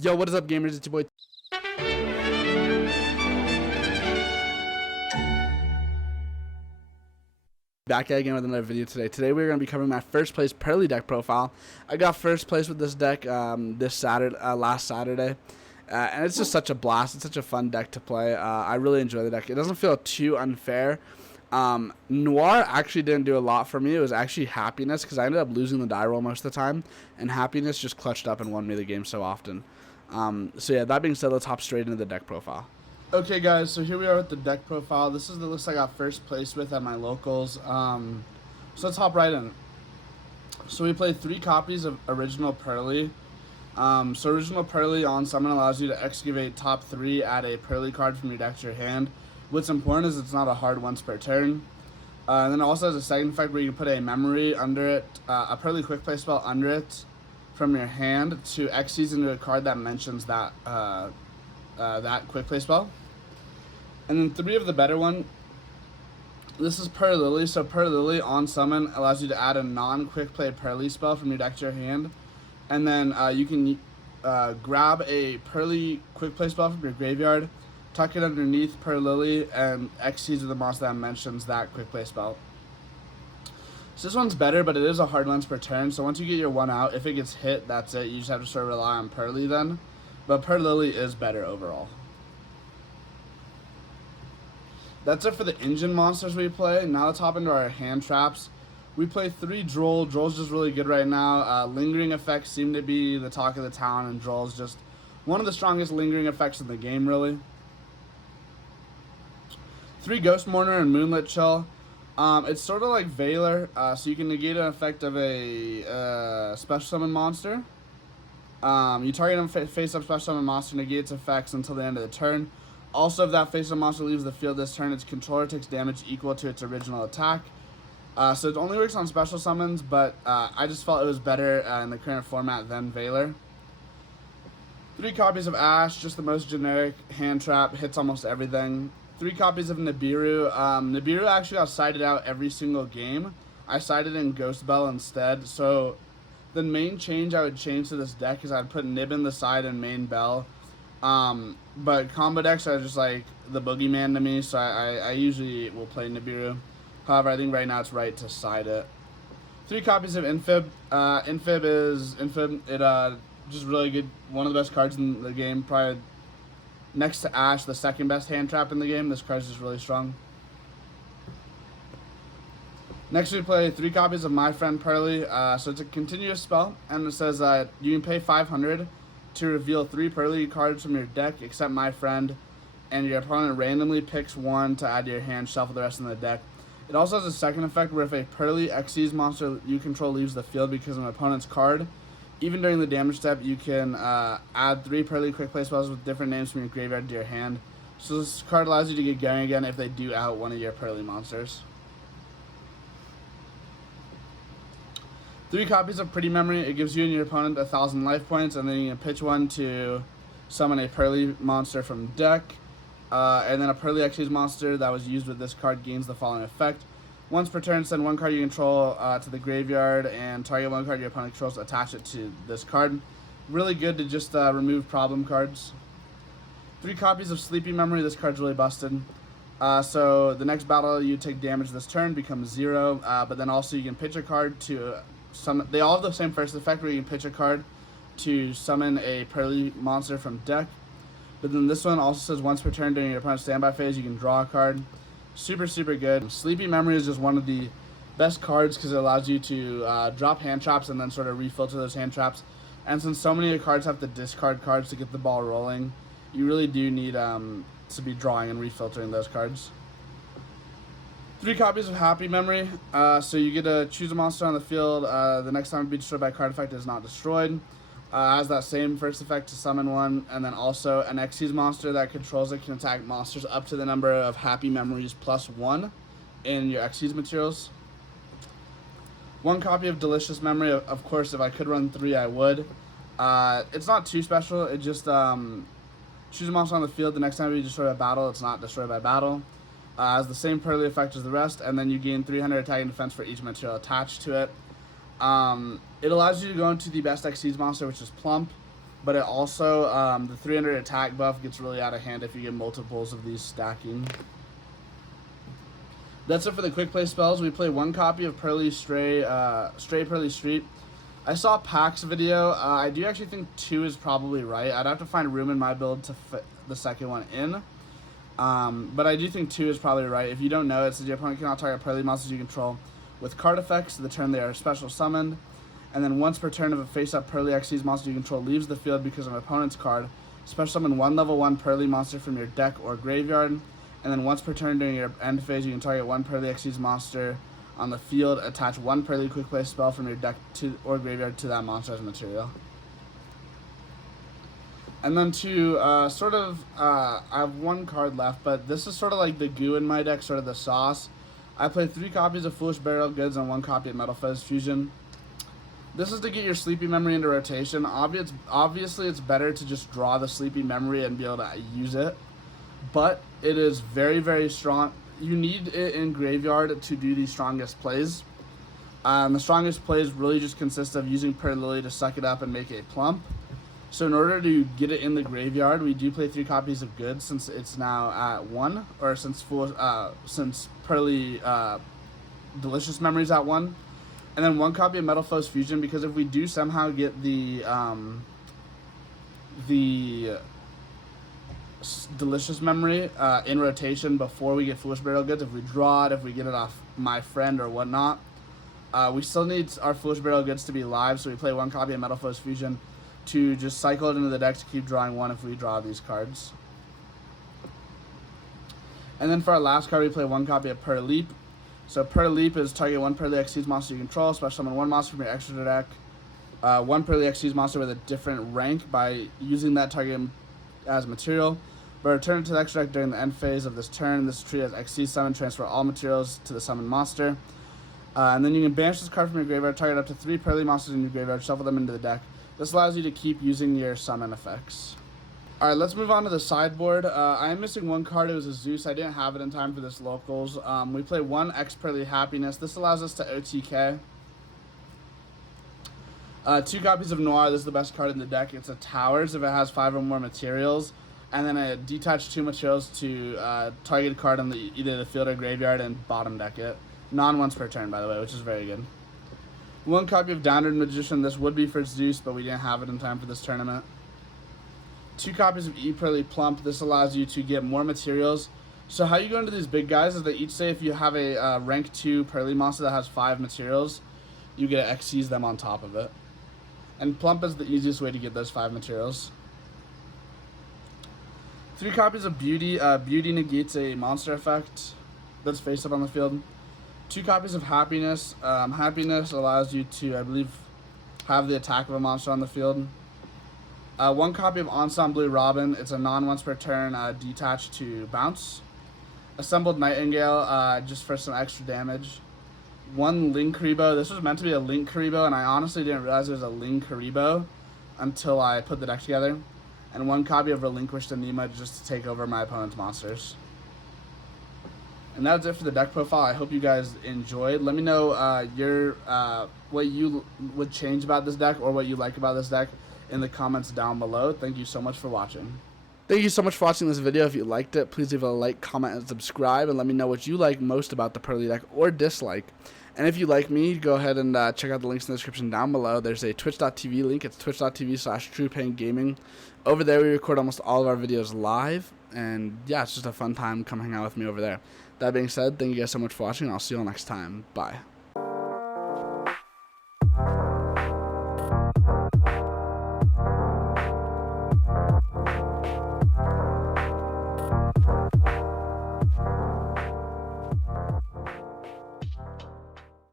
Yo, what is up, gamers? It's your boy. Back at again with another video today. Today we're going to be covering my first place Purrely deck profile. I got first place with this deck last Saturday. And it's just such a blast. It's such a fun deck to play. I really enjoy the deck. It doesn't feel too unfair. Noir actually didn't do a lot for me. It was actually Happiness, because I ended up losing the die roll most of the time, and Happiness just clutched up and won me the game so often. So yeah, that being said, let's hop straight into the deck profile. Okay guys, so here we are with the deck profile. This is the list I got first place with at my locals. So let's hop right in. So we play 3 copies of original Purrely. So original Purrely on summon allows you to excavate top 3, add a Purrely card from your deck to your hand. What's important is it's not a hard once per turn. And then it also has a second effect where you can put a memory under it, a Purrely quick play spell under it from your hand to Xyz into a card that mentions that that quick play spell. And then 3 of the better one. This is Purrely. So Purrely on summon allows you to add a non-quick play Purrely spell from your deck to your hand. And then you can grab a Purrely quick play spell from your graveyard, tuck it underneath Purrely, and Xyz with the monster that mentions that quick play spell. So this one's better, but it is a hard lens per turn. So once you get your 1 out, if it gets hit, that's it. You just have to sort of rely on Purrely then. But Purrely is better overall. That's it for the engine monsters we play. Now let's hop into our hand traps. We play 3 Droll. Droll's just really good right now. Lingering effects seem to be the talk of the town, and Droll's just one of the strongest lingering effects in the game, really. 3 Ghost Mourner and Moonlit Chill. It's sort of like Veiler, so you can negate an effect of a special summon monster. You target a face-up special summon monster, negate its effects until the end of the turn. Also, if that face-up monster leaves the field this turn, its controller takes damage equal to its original attack. So it only works on special summons, but I just felt it was better in the current format than Veiler. 3 copies of Ash, just the most generic hand trap, hits almost everything. 3 copies of Nibiru. Nibiru actually got sided out every single game. I sided in Ghost Bell instead. So the main change I would change to this deck is I'd put Nib in the side and main Bell. But combo decks are just like the boogeyman to me, so I usually will play Nibiru. However, I think right now it's right to side it. 3 copies of Infib. Infib is Infib. It just really good. One of the best cards in the game. Probably next to Ash, the second best hand trap in the game. This card's just really strong. Next we play 3 copies of My Friend Purrely. So it's a continuous spell, and it says you can pay 500 to reveal 3 Purrely cards from your deck except My Friend, and your opponent randomly picks 1 to add to your hand, shuffle the rest in the deck. It also has a second effect where if a Purrely Xyz monster you control leaves the field because of an opponent's card, even during the damage step, you can add 3 Purrely quick play spells with different names from your graveyard to your hand. So this card allows you to get going again if they do out one of your Purrely monsters. 3 copies of Pretty Memory. It gives you and your opponent 1,000 life points, and then you can pitch 1 to summon a Purrely monster from deck. And then a Purrely Xyz monster that was used with this card gains the following effect. Once per turn, send 1 card you control to the graveyard, and target 1 card your opponent controls, attach it to this card. Really good to just remove problem cards. 3 copies of Sleepy Memory. This card's really busted. So the next battle you take damage this turn becomes 0, but then also you can pitch a card to summon. They all have the same first effect where you can pitch a card to summon a Purrely monster from deck. But then this one also says once per turn during your opponent's standby phase, you can draw a card. Super, super good. Sleepy Memory is just one of the best cards because it allows you to drop hand traps and then sort of refilter those hand traps. And since so many of your cards have to discard cards to get the ball rolling, you really do need to be drawing and refiltering those cards. 3 copies of Happy Memory. So you get to choose a monster on the field. The next time it be destroyed by a card effect is not destroyed. Has that same first effect to summon 1, and then also an Xyz monster that controls it can attack monsters up to the number of Happy Memories plus 1 in your Xyz materials. 1 copy of Delicious Memory. Of course, if I could run 3, I would. It's not too special. It just choose a monster on the field. The next time you destroy a battle, it's not destroyed by battle. Has the same Purrely effect as the rest, and then you gain 300 attack and defense for each material attached to it. It allows you to go into the best Xyz monster, which is Plump. but it also, the 300 attack buff gets really out of hand if you get multiples of these stacking. That's it for the quick play spells. We play 1 copy of Purrely Stray Purrely Street. I saw Pack's video. I do actually think 2 is probably right. I'd have to find room in my build to fit the second one in. But I do think 2 is probably right. If you don't know, it says your opponent cannot target Purrely monsters you control with card effects the turn they are special summoned. And then once per turn, if a face-up Purrely Xyz monster you control leaves the field because of an opponent's card, special summon 1 level 1 Purrely monster from your deck or graveyard. And then once per turn during your end phase, you can target 1 Purrely Xyz monster on the field. Attach 1 Purrely quick play spell from your deck or graveyard to that monster as material. And then to I have 1 card left, but this is sort of like the goo in my deck, sort of the sauce. I play 3 copies of Foolish Burial Goods and 1 copy of Metal Fez Fusion. This is to get your Sleepy Memory into rotation. Obviously, it's better to just draw the Sleepy Memory and be able to use it. But it is very, very strong. You need it in graveyard to do the strongest plays. The strongest plays really just consist of using Purrely to suck it up and make a plump. So in order to get it in the graveyard, we do play 3 copies of Goods since it's now at 1, or since Purrely Delicious Memories at 1. And then 1 copy of Metal Foes Fusion, because if we do somehow get the Delicious Memory in rotation before we get Foolish Burial Goods, if we draw it, if we get it off My Friend or whatnot, we still need our Foolish Burial Goods to be live, so we play 1 copy of Metal Foes Fusion to just cycle it into the deck to keep drawing 1 if we draw these cards. And then for our last card, we play 1 copy of Purrely. So Purrely is target 1 Purrely Xyz monster you control, special summon 1 monster from your extra deck, 1 Purrely Xyz monster with a different rank by using that target as material. But return it to the extra deck during the end phase of this turn. This is treated as Xyz summon, transfer all materials to the summoned monster. And then you can banish this card from your graveyard, target up to 3 Purrely monsters in your graveyard, shuffle them into the deck. This allows you to keep using your summon effects. Alright, let's move on to the sideboard. I am missing 1 card. It was a Zeus. I didn't have it in time for this locals. We play 1 X Purrely Happiness. This allows us to OTK. 2 copies of Noir. This is the best card in the deck. It's a Towers if it has 5 or more materials. And then I detach 2 materials to target a card on either the field or graveyard and bottom deck it. Non-once per turn, by the way, which is very good. 1 copy of Downward Magician. This would be for Zeus, but we didn't have it in time for this tournament. 2 copies of Purrely Plump. This allows you to get more materials. So how you go into these big guys is they each say if you have a rank 2 Purrely monster that has 5 materials, you get to Xyz them on top of it. And Plump is the easiest way to get those 5 materials. 3 copies of Beauty. Beauty negates a monster effect that's face up on the field. 2 copies of Happiness. Happiness allows you to, I believe, have the attack of a monster on the field. 1 copy of Ensemble Blue Robin. It's a non-once per turn detached to bounce. Assembled Nightingale just for some extra damage. 1 Linkuriboh. This was meant to be a Linkuriboh, and I honestly didn't realize it was a Linkuriboh until I put the deck together. And 1 copy of Relinquished Anima just to take over my opponent's monsters. And that's it for the deck profile. I hope you guys enjoyed. Let me know what you would change about this deck or what you like about this deck in the comments down below. Thank you so much for watching. Thank you so much for watching this video. If you liked it, please leave a like, comment, and subscribe, and let me know what you like most about the Purrely deck or dislike. And if you like me, go ahead and check out the links in the description down below. There's a twitch.tv link. It's twitch.tv/TruePainGaming. Over there, we record almost all of our videos live, and yeah, it's just a fun time. Come hang out with me over there. That being said, thank you guys so much for watching, and I'll see you all next time. Bye.